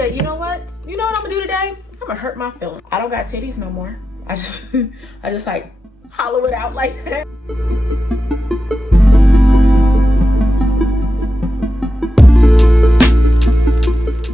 said, you know what I'm gonna do today? I'm gonna hurt my feelings. I don't got titties no more. I just like hollow it out like that.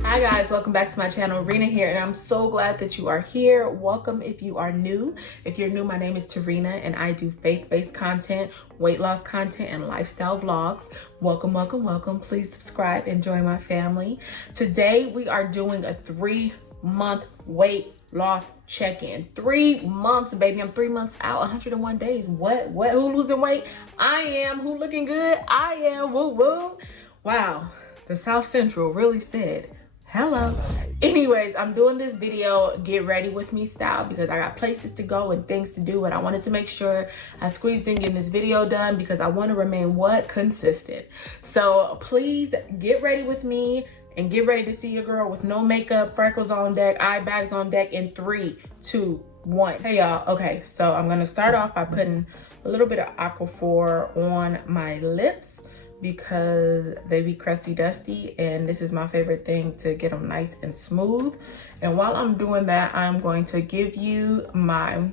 Hi guys, welcome back to my channel. Rena here, and I'm so glad that you are here. Welcome if you are new. If you're new, my name is Tarina, and I do faith-based content, weight loss content, and lifestyle vlogs. Welcome, welcome, welcome. Please subscribe and join my family. Today we are doing a 3-month weight loss check-in. 3 months, baby. I'm 3 months out, 101 days. What? Who losing weight? I am. Who looking good? I am. Woo woo. Wow, the South Central really said hello. Anyways, I'm doing this video get ready with me style because I got places to go and things to do, and I wanted to make sure I squeezed in getting this video done because I want to remain consistent. So please get ready with me and get ready to see your girl with no makeup, freckles on deck, eye bags on deck in 3, 2, 1. Hey y'all, okay, so I'm gonna start off by putting a little bit of Aquaphor on my lips because they be crusty dusty, and this is my favorite thing to get them nice and smooth. And while I'm doing that, I'm going to give you my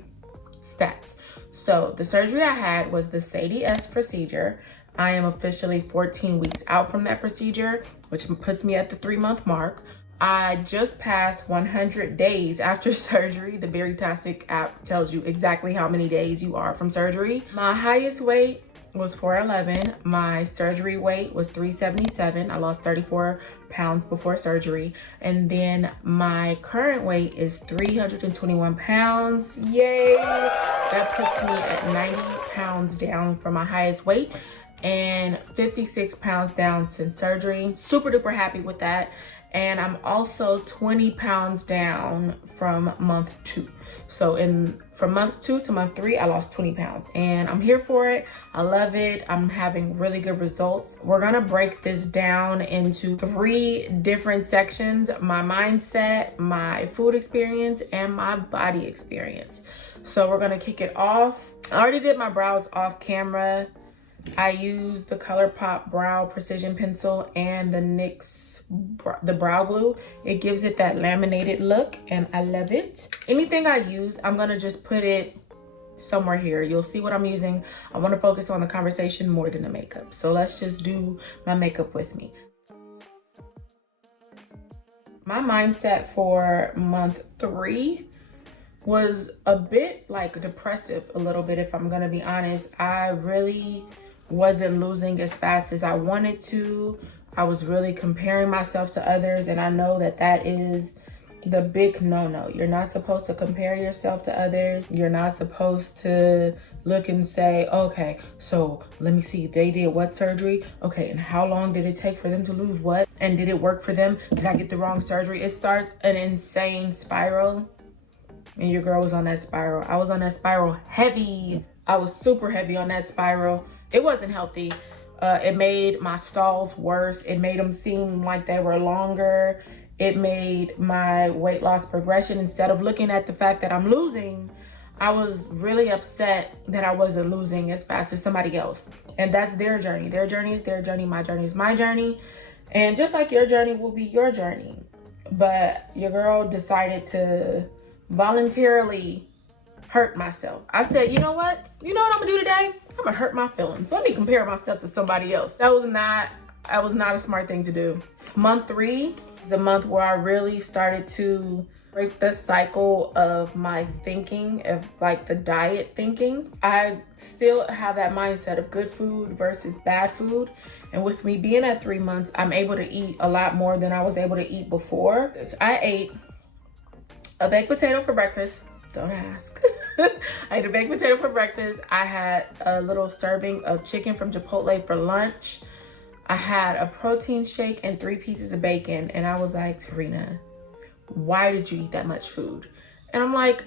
stats. So the surgery I had was the SADI-S procedure. I am officially 14 weeks out from that procedure, which puts me at the 3-month mark. I just passed 100 days after surgery. The Retouch app tells you exactly how many days you are from surgery. My highest weight was 4'11". My surgery weight was 377. I lost 34 pounds before surgery. And then my current weight is 321 pounds. Yay! That puts me at 90 pounds down from my highest weight and 56 pounds down since surgery. Super duper happy with that. And I'm also 20 pounds down from month 2. So from month 2 to month 3, I lost 20 pounds, and I'm here for it. I love it. I'm having really good results. We're gonna break this down into 3 different sections: my mindset, my food experience, and my body experience. So we're gonna kick it off. I already did my brows off camera. I used the ColourPop Brow Precision Pencil and the NYX Brow Glue. It gives it that laminated look, and I love it. Anything I use, I'm gonna just put it somewhere here. You'll see what I'm using. I want to focus on the conversation more than the makeup. So let's just do my makeup with me. My mindset for month 3 was a bit like depressive, a little bit, if I'm gonna be honest. I really wasn't losing as fast as I wanted to. I was really comparing myself to others, and I know that that is the big no-no. You're not supposed to compare yourself to others. You're not supposed to look and say, okay, so let me see, they did what surgery? Okay, and how long did it take for them to lose what? And did it work for them? Did I get the wrong surgery? It starts an insane spiral, and your girl was on that spiral. I was on that spiral heavy. I was super heavy on that spiral. It wasn't healthy. It made my stalls worse. It made them seem like they were longer. It made my weight loss progression, instead of looking at the fact that I'm losing, I was really upset that I wasn't losing as fast as somebody else. And that's their journey. Their journey is their journey. My journey is my journey. And just like your journey will be your journey. But your girl decided to voluntarily hurt myself. I said, you know what I'm gonna do today? I'm gonna hurt my feelings. Let me compare myself to somebody else. That was not a smart thing to do. Month 3 is the month where I really started to break the cycle of my thinking, of like the diet thinking. I still have that mindset of good food versus bad food. And with me being at 3 months, I'm able to eat a lot more than I was able to eat before. I ate a baked potato for breakfast. Don't ask. I ate a baked potato for breakfast. I had a little serving of chicken from Chipotle for lunch. I had a protein shake and 3 pieces of bacon. And I was like, Tarina, why did you eat that much food? And I'm like,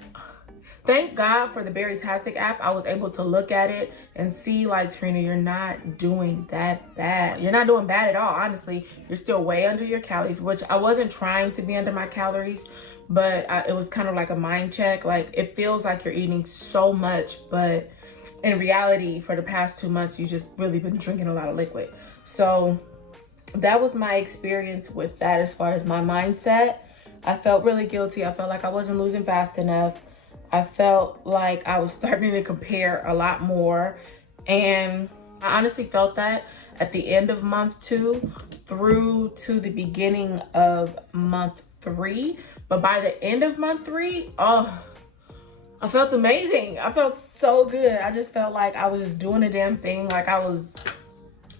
thank God for the Retouch app. I was able to look at it and see, like, Tarina, you're not doing that bad. You're not doing bad at all, honestly. You're still way under your calories, which I wasn't trying to be under my calories. But it was kind of like a mind check. Like, it feels like you're eating so much, but in reality, for the past 2 months, you just really been drinking a lot of liquid. So that was my experience with that as far as my mindset. I felt really guilty. I felt like I wasn't losing fast enough. I felt like I was starting to compare a lot more. And I honestly felt that at the end of month 2 through to the beginning of month 3. But by the end of month 3, oh, I felt amazing. I felt so good. I just felt like I was just doing a damn thing, like I was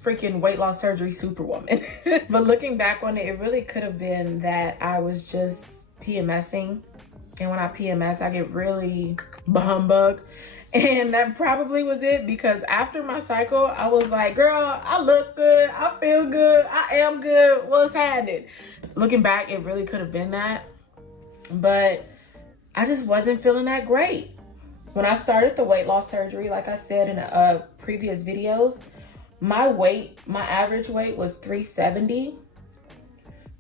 freaking weight loss surgery superwoman. But looking back on it, it really could have been that I was just PMSing. And when I PMS, I get really humbug. And that probably was it, because after my cycle, I was like, girl, I look good, I feel good, I am good, what's happening? Looking back, it really could have been that. But I just wasn't feeling that great. When I started the weight loss surgery, like I said in previous videos, my average weight was 370.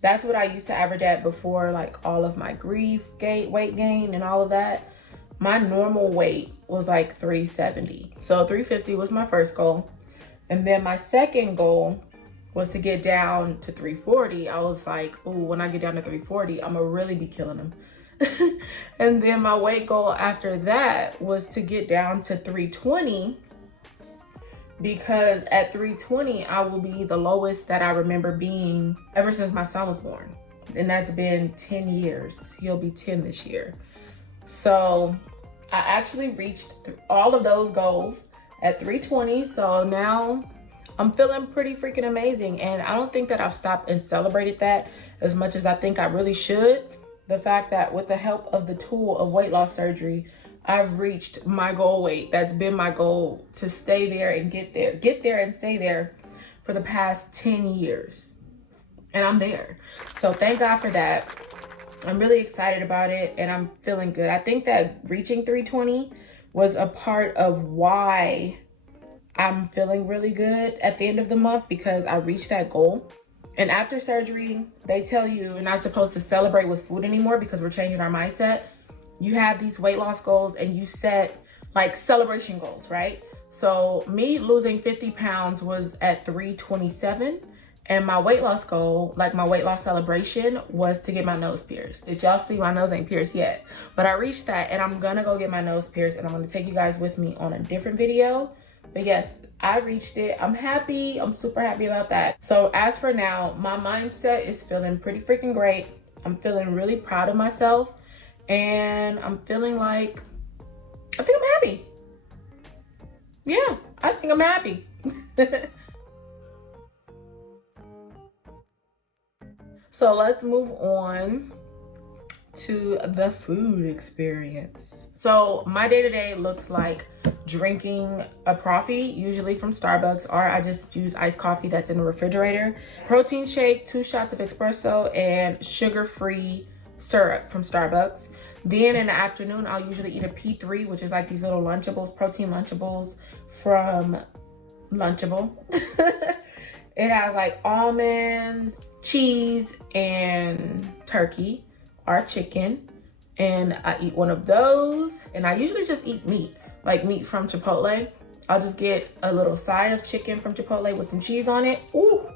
That's what I used to average at before, like all of my weight gain and all of that. My normal weight was like 370. So 350 was my first goal. And then my second goal was to get down to 340. I was like, oh, when I get down to 340, I'm gonna really be killing them. And then my weight goal after that was to get down to 320, because at 320, I will be the lowest that I remember being ever since my son was born. And that's been 10 years. He'll be 10 this year. So I actually reached all of those goals at 320. So now I'm feeling pretty freaking amazing. And I don't think that I've stopped and celebrated that as much as I think I really should. The fact that with the help of the tool of weight loss surgery, I've reached my goal weight. That's been my goal, to stay there and get there and stay there for the past 10 years. And I'm there. So thank God for that. I'm really excited about it and I'm feeling good. I think that reaching 320 was a part of why I'm feeling really good at the end of the month, because I reached that goal. And after surgery, they tell you you're not supposed to celebrate with food anymore because we're changing our mindset. You have these weight loss goals and you set like celebration goals, right? So me losing 50 pounds was at 327. And my weight loss goal, like my weight loss celebration, was to get my nose pierced. Did y'all see my nose ain't pierced yet? But I reached that and I'm gonna go get my nose pierced and I'm gonna take you guys with me on a different video. But yes, I reached it. I'm happy. I'm super happy about that. So as for now, my mindset is feeling pretty freaking great. I'm feeling really proud of myself. And I'm feeling like, I think I'm happy. Yeah, I think I'm happy. So let's move on to the food experience. So my day-to-day looks like drinking a coffee, usually from Starbucks, or I just use iced coffee that's in the refrigerator. Protein shake, 2 shots of espresso, and sugar-free syrup from Starbucks. Then in the afternoon, I'll usually eat a P3, which is like these little Lunchables, protein Lunchables from Lunchable. It has like almonds, cheese, and turkey or chicken. And I eat one of those. And I usually just eat meat, like meat from Chipotle. I'll just get a little side of chicken from Chipotle with some cheese on it. Ooh,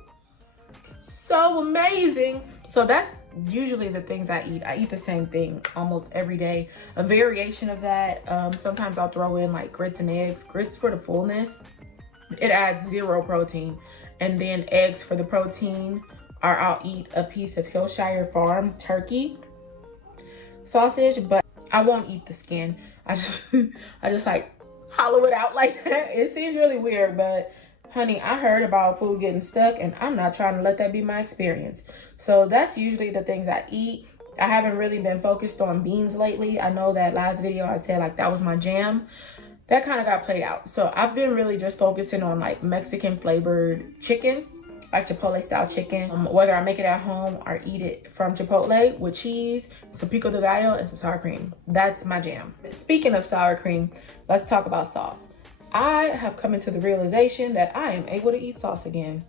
so amazing. So that's usually the things I eat. I eat the same thing almost every day. A variation of that. Sometimes I'll throw in like grits and eggs. Grits for the fullness. It adds 0 protein. And then eggs for the protein. Or I'll eat a piece of Hillshire Farm turkey sausage, but I won't eat the skin. I just like hollow it out like that. It seems really weird, but honey, I heard about food getting stuck and I'm not trying to let that be my experience. So that's usually the things I eat. I haven't really been focused on beans lately. I know that last video I said like that was my jam. That kind of got played out. So I've been really just focusing on like Mexican flavored chicken, like Chipotle style chicken, whether I make it at home or eat it from Chipotle with cheese, some pico de gallo, and some sour cream. That's my jam. Speaking of sour cream, let's talk about sauce. I have come into the realization that I am able to eat sauce again.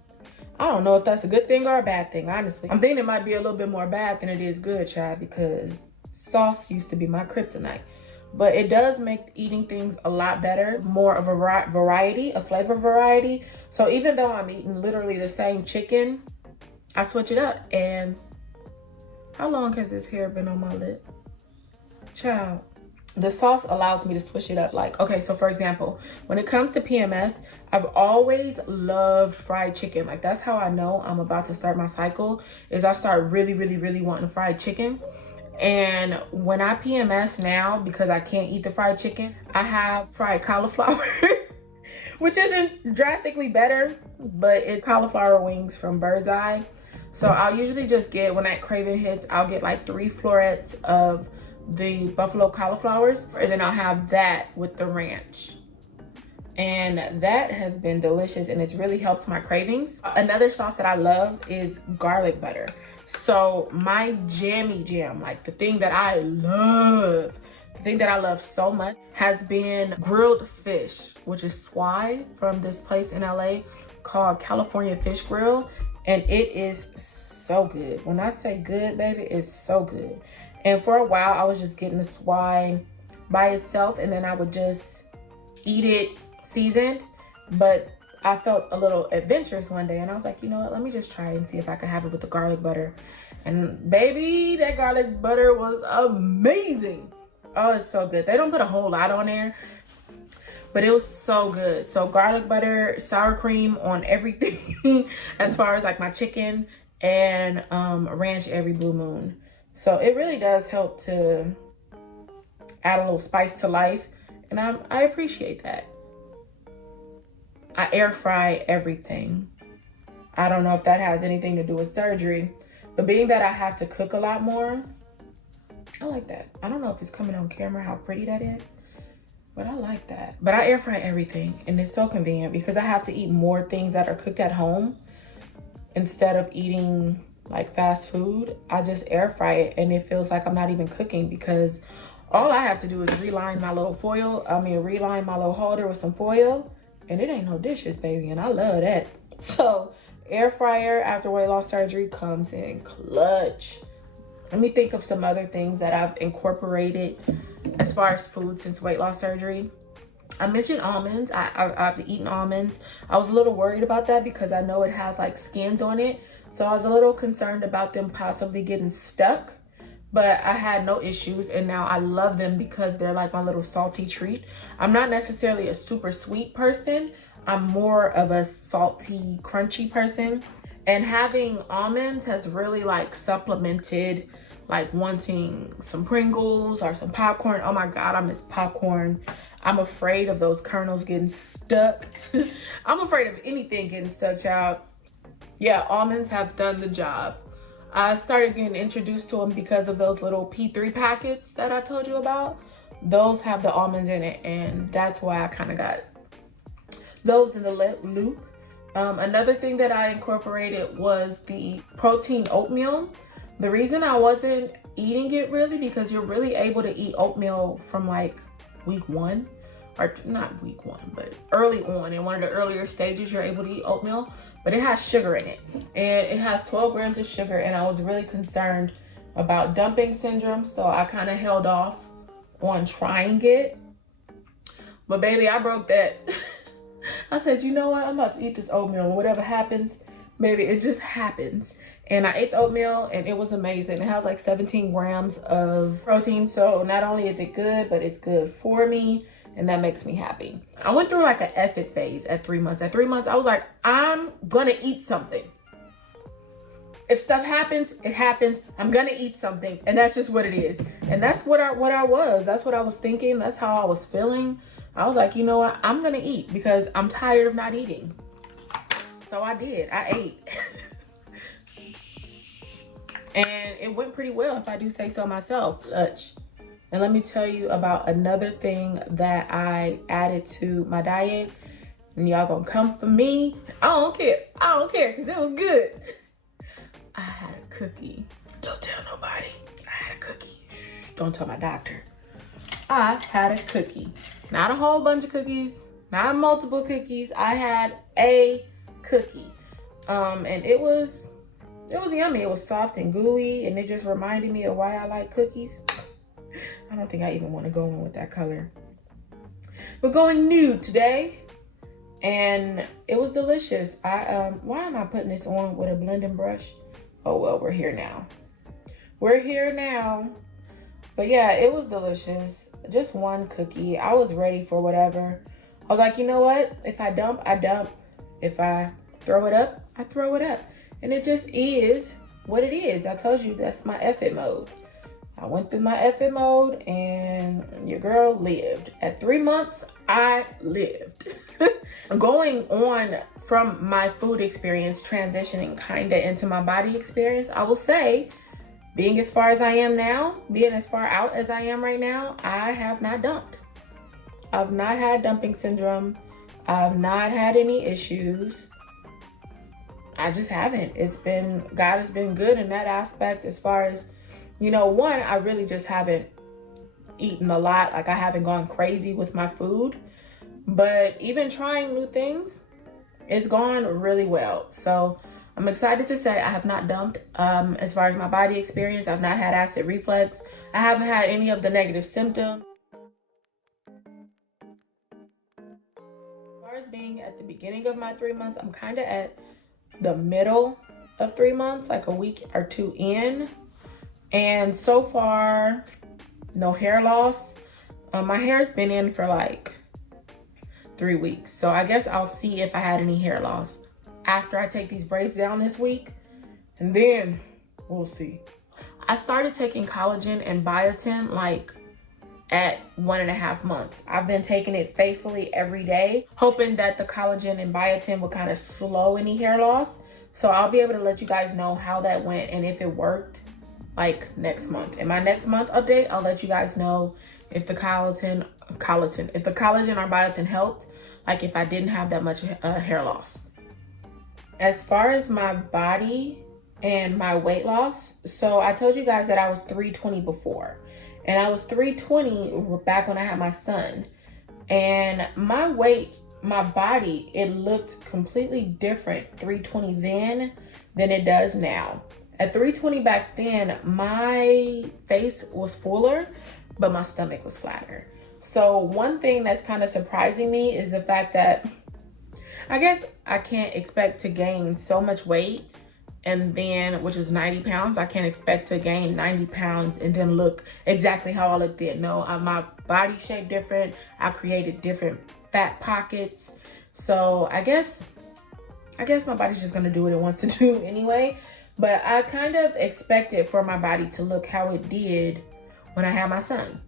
I don't know if that's a good thing or a bad thing, honestly. I'm thinking it might be a little bit more bad than it is good, child, because sauce used to be my kryptonite. But it does make eating things a lot better, more of a variety, a flavor variety. So even though I'm eating literally the same chicken I switch it up. And how long has this hair been on my lip? Child. The sauce allows me to switch it up. Like, okay, so for example, when it comes to PMS, I've always loved fried chicken. Like, that's how I know I'm about to start my cycle, is I start really, really, really wanting fried chicken. And when I PMS now, because I can't eat the fried chicken, I have fried cauliflower, which isn't drastically better, but it's cauliflower wings from Bird's Eye. So I'll usually just get, when that craving hits, I'll get like 3 florets of the buffalo cauliflowers, and then I'll have that with the ranch, and that has been delicious, and it's really helped my cravings. Another sauce that I love is garlic butter. So my jammy jam, like the thing that I love so much, has been grilled fish, which is swai, from this place in LA called California Fish Grill, and it is so good. When I say good, baby, it's so good. And for a while, I was just getting the swai by itself, and then I would just eat it seasoned. But I felt a little adventurous one day, and I was like, you know what? Let me just try and see if I could have it with the garlic butter. And baby, that garlic butter was amazing. Oh, it's so good. They don't put a whole lot on there, but it was so good. So garlic butter, sour cream on everything as far as like my chicken, and ranch every blue moon. So it really does help to add a little spice to life, and I appreciate that. I air fry everything. I don't know if that has anything to do with surgery, but being that I have to cook a lot more, I like that. I don't know if it's coming on camera how pretty that is, but I like that. But I air fry everything, and it's so convenient because I have to eat more things that are cooked at home instead of eating like fast food. I just air fry it, and it feels like I'm not even cooking, because all I have to do is reline my little holder with some foil, and it ain't no dishes, baby, and I love that. So air fryer after weight loss surgery comes in clutch. Let me think of some other things that I've incorporated as far as food since weight loss surgery. I mentioned almonds. I've eaten almonds. I was a little worried about that because I know it has like skins on it. So I was a little concerned about them possibly getting stuck, but I had no issues, and now I love them because they're like my little salty treat. I'm not necessarily a super sweet person. I'm more of a salty, crunchy person, and having almonds has really like supplemented like wanting some Pringles or some popcorn. Oh my God, I miss popcorn. I'm afraid of those kernels getting stuck. I'm afraid of anything getting stuck, child. Yeah, almonds have done the job. I started getting introduced to them because of those little P3 packets that I told you about. Those have the almonds in it, and that's why I kind of got those in the loop. Another thing that I incorporated was the protein oatmeal. The reason I wasn't eating it really, because you're really able to eat oatmeal from like week 1, or not week 1, but early on in one of the earlier stages, you're able to eat oatmeal, but it has sugar in it, and it has 12 grams of sugar, and I was really concerned about dumping syndrome, so I kind of held off on trying it. But baby, I broke that. I said, you know what, I'm about to eat this oatmeal, whatever happens, baby, it just happens. And I ate the oatmeal, and it was amazing. It has like 17 grams of protein, so not only is it good, but it's good for me, and that makes me happy. I went through like an effort phase at 3 months. At 3 months, I was like, I'm gonna eat something. If stuff happens, it happens. I'm gonna eat something, and that's just what it is. And that's what I was. That's what I was thinking. That's how I was feeling. I was like, you know what? I'm gonna eat because I'm tired of not eating. So I did. I ate. And it went pretty well, if I do say so myself. And let me tell you about another thing that I added to my diet. And y'all gonna come for me. I don't care, because it was good. I had a cookie. Don't tell nobody. I had a cookie. Shh, don't tell my doctor. I had a cookie. Not a whole bunch of cookies, not multiple cookies. I had a cookie. And it was yummy. It was soft and gooey, and it just reminded me of why I like cookies. I don't think I even want to go in with that color. We're going nude today, and it was delicious. Why am I putting this on with a blending brush? oh well, we're here now. We're here now. But yeah, it was delicious. Just one cookie. I was ready for whatever. I was like, you know what? If I dump, I dump. If I throw it up, I throw it up. And it just is what it is. I told you that's my effort mode. I went through my effort mode and your girl lived. At 3 months, I lived. Going on from my food experience, transitioning kind of into my body experience, I will say, being as far as I am now, being as far out as I am right now, I have not dumped. I've not had dumping syndrome. I've not had any issues. I just haven't. God has been good in that aspect as far as, you know, one, I really just haven't eaten a lot. Like I haven't gone crazy with my food, but even trying new things, it's gone really well. So I'm excited to say I have not dumped. As far as my body experience, I've not had acid reflux. I haven't had any of the negative symptoms. As far as being at the beginning of my 3 months, I'm kind of at the middle of 3 months, like a week or two in. And so far, no hair loss. My hair's been in for like 3 weeks. So I guess I'll see if I had any hair loss after I take these braids down this week, and then we'll see. I started taking collagen and biotin like at 1.5 months. I've been taking it faithfully every day, hoping that the collagen and biotin will kind of slow any hair loss. So I'll be able to let you guys know how that went and if it worked like next month. In my next month update, I'll let you guys know if the collagen or biotin helped, like if I didn't have that much hair loss. As far as my body and my weight loss, so I told you guys that I was 320 before, and I was 320 back when I had my son. And my weight, my body, it looked completely different 320 then than it does now. At 320 back then, my face was fuller, but my stomach was flatter. So one thing that's kind of surprising me is the fact that I guess I can't expect to gain so much weight, and then, which is 90 pounds, I can't expect to gain 90 pounds and then look exactly how I looked then. No, my body shape different. I created different fat pockets. So I guess my body's just gonna do what it wants to do anyway. But I kind of expected for my body to look how it did when I had my son.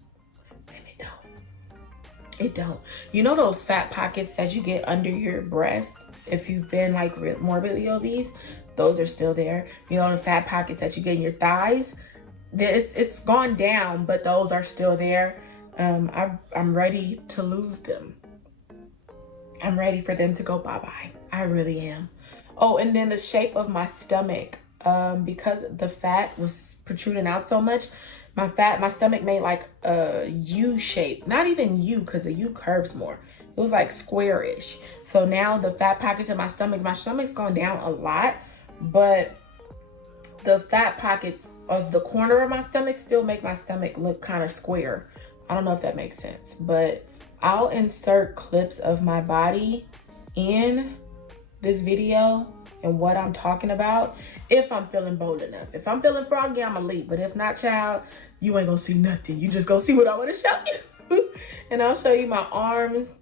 It don't. You know those fat pockets that you get under your breast if you've been like morbidly obese? Those are still there. You know the fat pockets that you get in your thighs? It's gone down, but those are still there. I'm ready to lose them. I'm ready for them to go bye-bye. I really am. Oh, and then the shape of my stomach, because the fat was protruding out so much, my stomach made like a U shape. Not even U, because a U curves more. It was like squarish. So now the fat pockets in my stomach's gone down a lot, but the fat pockets of the corner of my stomach still make my stomach look kind of square. I don't know if that makes sense, but I'll insert clips of my body in this video and what I'm talking about if I'm feeling bold enough. If I'm feeling froggy, I'm gonna leave. But if not, child, you ain't gonna see nothing. You just gonna see what I want to show you. And I'll show you my arms.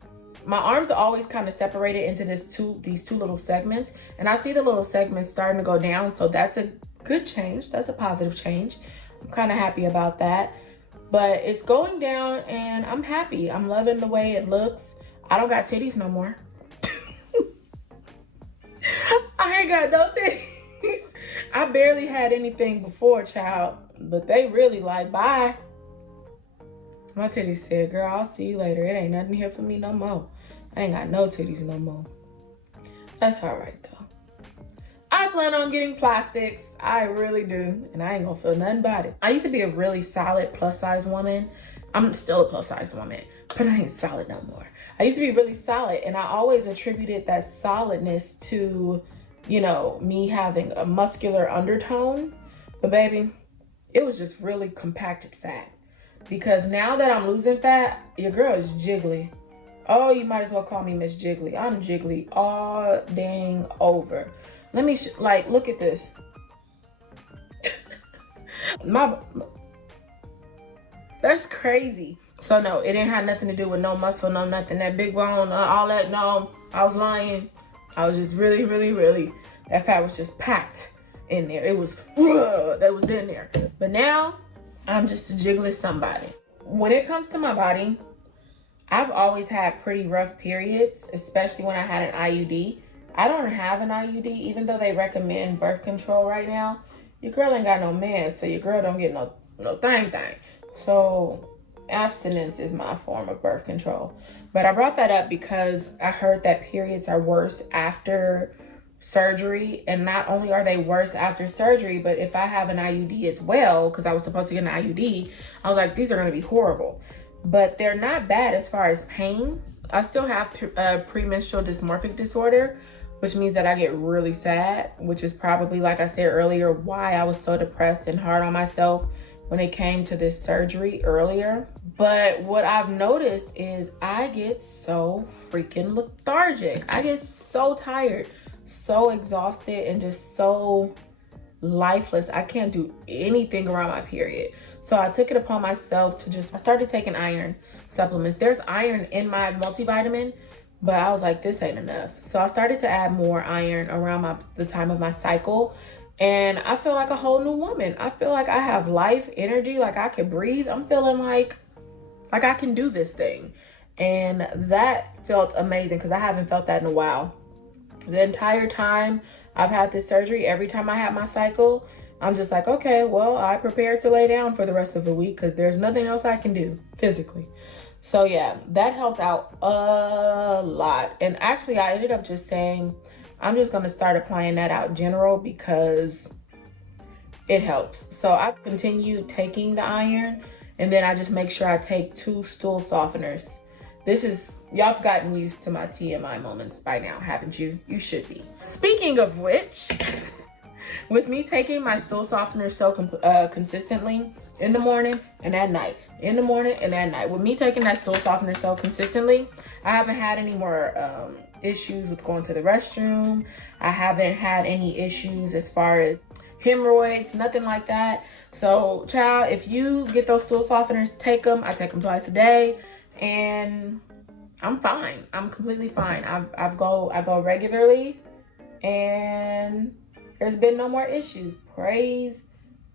My arms are always kind of separated into these two little segments. And I see the little segments starting to go down. So that's a good change. That's a positive change. I'm kind of happy about that. But it's going down and I'm happy. I'm loving the way it looks. I don't got titties no more. I ain't got no titties. I barely had anything before, child, but they really like, bye. My titties said, girl, I'll see you later. It ain't nothing here for me no more. I ain't got no titties no more. That's all right, though. I plan on getting plastics. I really do. And I ain't gonna feel nothing about it. I used to be a really solid plus size woman. I'm still a plus size woman, but I ain't solid no more. I used to be really solid, and I always attributed that solidness to, you know, me having a muscular undertone. But baby, it was just really compacted fat. Because now that I'm losing fat, your girl is jiggly. Oh, you might as well call me Miss Jiggly. I'm jiggly all dang over. Let me, look at this. That's crazy. So no, it didn't have nothing to do with no muscle, no nothing. That big bone, all that, no, I was lying. I was just really, that fat was just packed in there. It was, that was in there. But now, I'm just a jiggly somebody. When it comes to my body, I've always had pretty rough periods, especially when I had an IUD. I don't have an IUD, even though they recommend birth control right now. Your girl ain't got no man, so your girl don't get no thing. So abstinence is my form of birth control. But I brought that up because I heard that periods are worse after surgery. And not only are they worse after surgery, but if I have an IUD as well, because I was supposed to get an IUD, I was like, these are going to be horrible. But they're not bad as far as pain. I still have premenstrual dysmorphic disorder, which means that I get really sad, which is probably, like I said earlier, why I was so depressed and hard on myself when it came to this surgery earlier. But what I've noticed is I get so freaking lethargic. I get so tired, so exhausted, and just so lifeless. I can't do anything around my period. So I took it upon myself to I started taking iron supplements. There's iron in my multivitamin, but I was like, this ain't enough. So I started to add more iron around the time of my cycle. And I feel like a whole new woman. I feel like I have life, energy, like I can breathe. I'm feeling like I can do this thing. And that felt amazing because I haven't felt that in a while. The entire time I've had this surgery, every time I have my cycle, I'm just like, okay, well, I prepared to lay down for the rest of the week because there's nothing else I can do physically. So yeah, that helped out a lot. And actually, I ended up just saying, I'm just going to start applying that out general because it helps. So I continue taking the iron, and then I just make sure I take 2 stool softeners. This is, y'all have gotten used to my TMI moments by now, haven't you? You should be. Speaking of which, with me taking my stool softener so consistently in the morning and at night, in the morning and at night, with me taking that stool softener so consistently, I haven't had any more issues with going to the restroom. I haven't had any issues as far as hemorrhoids, nothing like that. So child, if you get those stool softeners, take them. I take them twice a day and I'm fine. I'm completely fine. I go regularly and there's been no more issues. Praise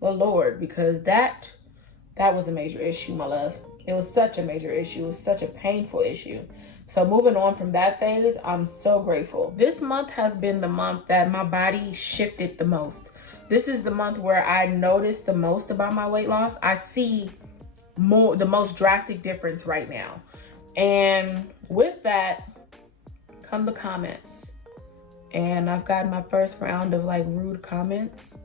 the Lord, because that was a major issue, my love. It was such a major issue. It was such a painful issue. So moving on from that phase, I'm so grateful. This month has been the month that my body shifted the most. This is the month where I noticed the most about my weight loss. I see the most drastic difference right now. And with that come the comments. And I've gotten my first round of like rude comments.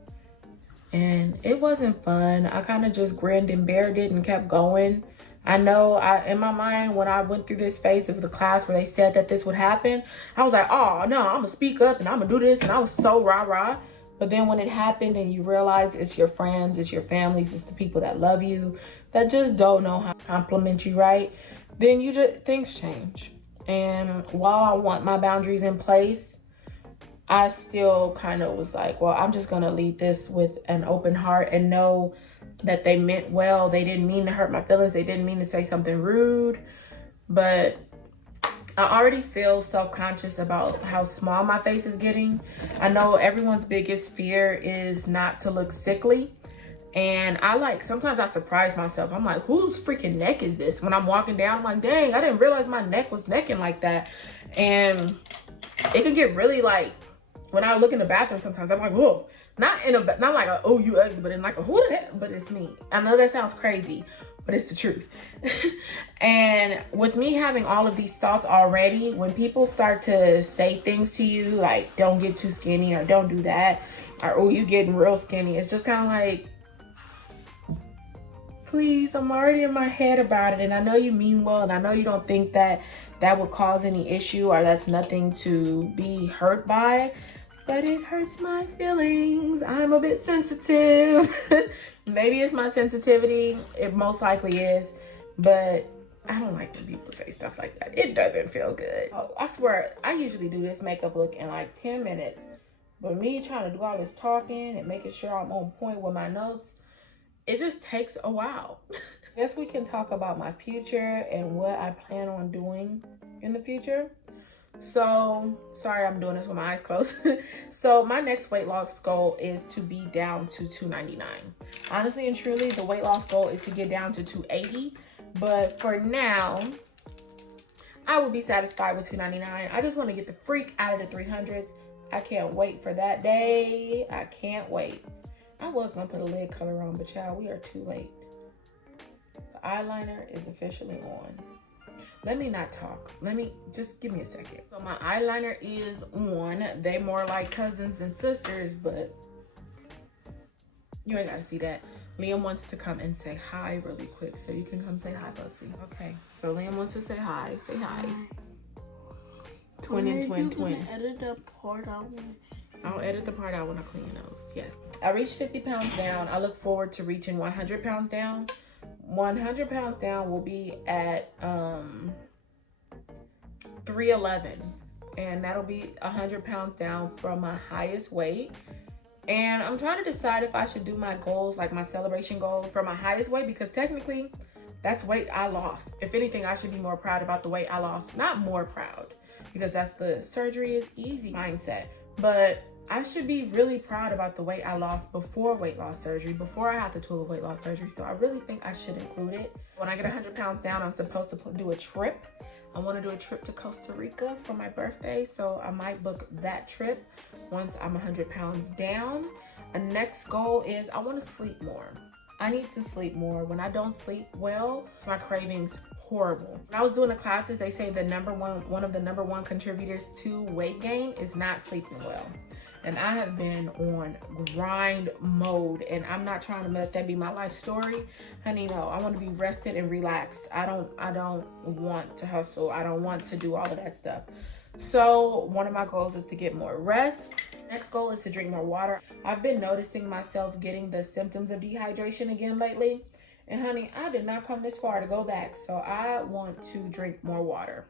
And it wasn't fun. I kind of just grinned and bared it and kept going. I know in my mind, when I went through this phase of the class where they said that this would happen, I was like, oh no, I'm gonna speak up and I'm gonna do this. And I was so rah-rah. But then when it happened and you realize it's your friends, it's your families, it's the people that love you, that just don't know how to compliment you right, then things change. And while I want my boundaries in place, I still kind of was like, well, I'm just gonna lead this with an open heart and know that they meant well. They didn't mean to hurt my feelings. They didn't mean to say something rude. But I already feel self-conscious about how small my face is getting. I know everyone's biggest fear is not to look sickly. And sometimes I surprise myself. I'm like, whose freaking neck is this? When I'm walking down, I'm like, dang, I didn't realize my neck was necking like that. And it can get really like, when I look in the bathroom sometimes, I'm like, whoa. Not like a, oh, you ugly, but in like a, who the heck? But it's me. I know that sounds crazy, but it's the truth. And with me having all of these thoughts already, when people start to say things to you, like, don't get too skinny or don't do that, or, oh, you getting real skinny, it's just kind of like, please, I'm already in my head about it. And I know you mean well, and I know you don't think that that would cause any issue or that's nothing to be hurt by. But it hurts my feelings. I'm a bit sensitive. Maybe it's my sensitivity. It most likely is. But I don't like when people say stuff like that. It doesn't feel good. I swear, I usually do this makeup look in like 10 minutes. But me trying to do all this talking and making sure I'm on point with my notes, it just takes a while. I guess we can talk about my future and what I plan on doing in the future. So, sorry I'm doing this with my eyes closed. So my next weight loss goal is to be down to 299. Honestly and truly, the weight loss goal is to get down to 280. But for now, I will be satisfied with 299. I just want to get the freak out of the 300s. I can't wait for that day. I can't wait. I was going to put a lid color on, but child, we are too late. The eyeliner is officially on. Let me not talk. Just give me a second. So my eyeliner is on. They more like cousins and sisters, but you ain't got to see that. Liam wants to come and say hi really quick, so you can come say hi, Bugsy. Okay, so Liam wants to say hi. Say hi. Twin and twin, twin. Edit the part out. I'll edit the part out when I clean your nose. Yes. I reached 50 pounds down. I look forward to reaching 100 pounds down. 100 pounds down will be at 311, and that'll be 100 pounds down from my highest weight. And I'm trying to decide if I should do my goals, like my celebration goals for my highest weight, because technically that's weight I lost. If anything, I should be more proud about the weight I lost. Not more proud, because that's the surgery is easy mindset, but I should be really proud about the weight I lost before weight loss surgery, before I had the tool of weight loss surgery. So I really think I should include it. When I get 100 pounds down, I'm supposed to do a trip. I want to do a trip to Costa Rica for my birthday, so I might book that trip once I'm 100 pounds down. A next goal is I want to sleep more. I need to sleep more. When I don't sleep well, my cravings horrible. When I was doing the classes, they say one of the number one contributors to weight gain is not sleeping well. And I have been on grind mode, and I'm not trying to let that be my life story. Honey, no, I want to be rested and relaxed. I don't want to hustle. I don't want to do all of that stuff. So one of my goals is to get more rest. Next goal is to drink more water. I've been noticing myself getting the symptoms of dehydration again lately. And honey, I did not come this far to go back. So I want to drink more water.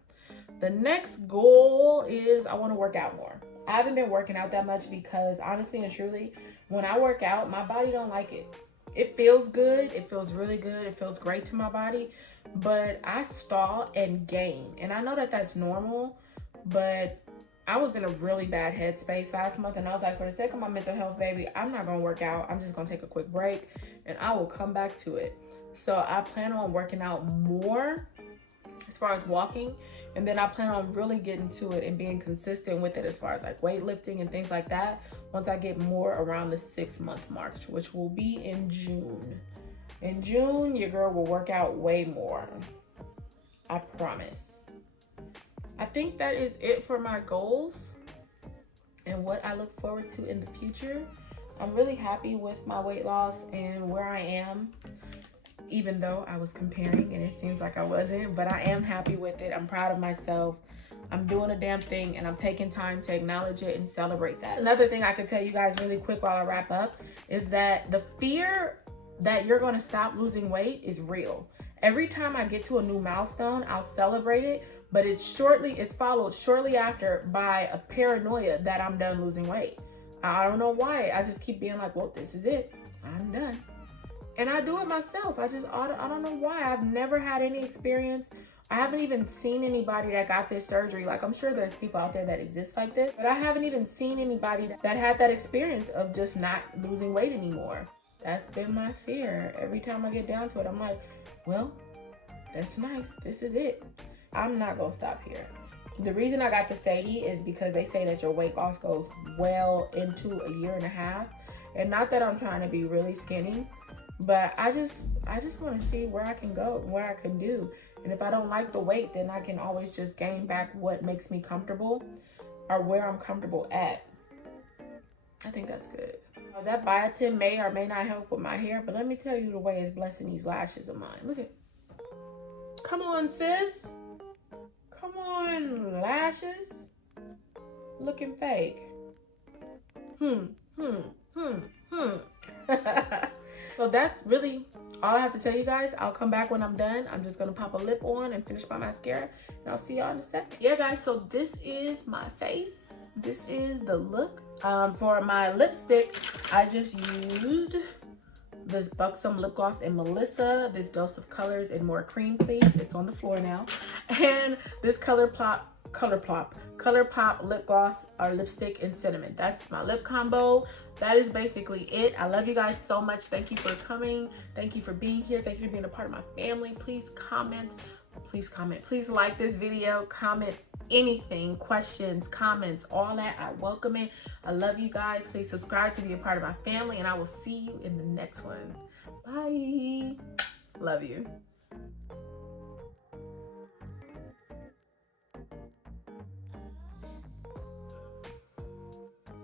The next goal is I want to work out more. I haven't been working out that much because honestly and truly, when I work out, my body don't like it. It feels good. It feels really good. It feels great to my body, but I stall and gain. And I know that that's normal, but I was in a really bad headspace last month, and I was like, for the sake of my mental health, baby, I'm not going to work out. I'm just going to take a quick break, and I will come back to it. So I plan on working out more as far as walking, and then I plan on really getting to it and being consistent with it as far as like weightlifting and things like that once I get more around the 6-month mark, which will be in June. In June, your girl will work out way more. I promise. I think that is it for my goals and what I look forward to in the future. I'm really happy with my weight loss and where I am, even though I was comparing and it seems like I wasn't, but I am happy with it. I'm proud of myself. I'm doing a damn thing, and I'm taking time to acknowledge it and celebrate that. Another thing I can tell you guys really quick while I wrap up is that the fear that you're going to stop losing weight is real. Every time I get to a new milestone, I'll celebrate it, but it's followed shortly after by a paranoia that I'm done losing weight. I don't know why. I just keep being like, well, this is it. I'm done. And I do it myself. I don't know why. I've never had any experience. I haven't even seen anybody that got this surgery. Like, I'm sure there's people out there that exist like this, but I haven't even seen anybody that had that experience of just not losing weight anymore. That's been my fear. Every time I get down to it, I'm like, well, that's nice. This is it. I'm not gonna stop here. The reason I got the SADI is because they say that your weight loss goes well into a year and a half. And not that I'm trying to be really skinny, but I just want to see where I can go and what I can do. And if I don't like the weight, then I can always just gain back what makes me comfortable or where I'm comfortable at. I think that's good. That biotin may or may not help with my hair, but let me tell you the way it's blessing these lashes of mine. Look at, come on, sis. Come on, lashes. Looking fake. So that's really all I have to tell you guys. I'll come back when I'm done. I'm just gonna pop a lip on and finish my mascara, and I'll see y'all in a second. Yeah, guys, so this is my face. This is the look. For my lipstick, I just used this Buxom Lip Gloss in Melissa, this Dose of Colors in More Cream Please. It's on the floor now. And this Color Pop lip gloss or lipstick in Cinnamon. That's my lip combo. That is basically it. I love you guys so much. Thank you for coming. Thank you for being here. Thank you for being a part of my family. Please comment. Please comment. Please like this video. Comment anything, questions, comments, all that. I welcome it. I love you guys. Please subscribe to be a part of my family, and I will see you in the next one. Bye. Love you.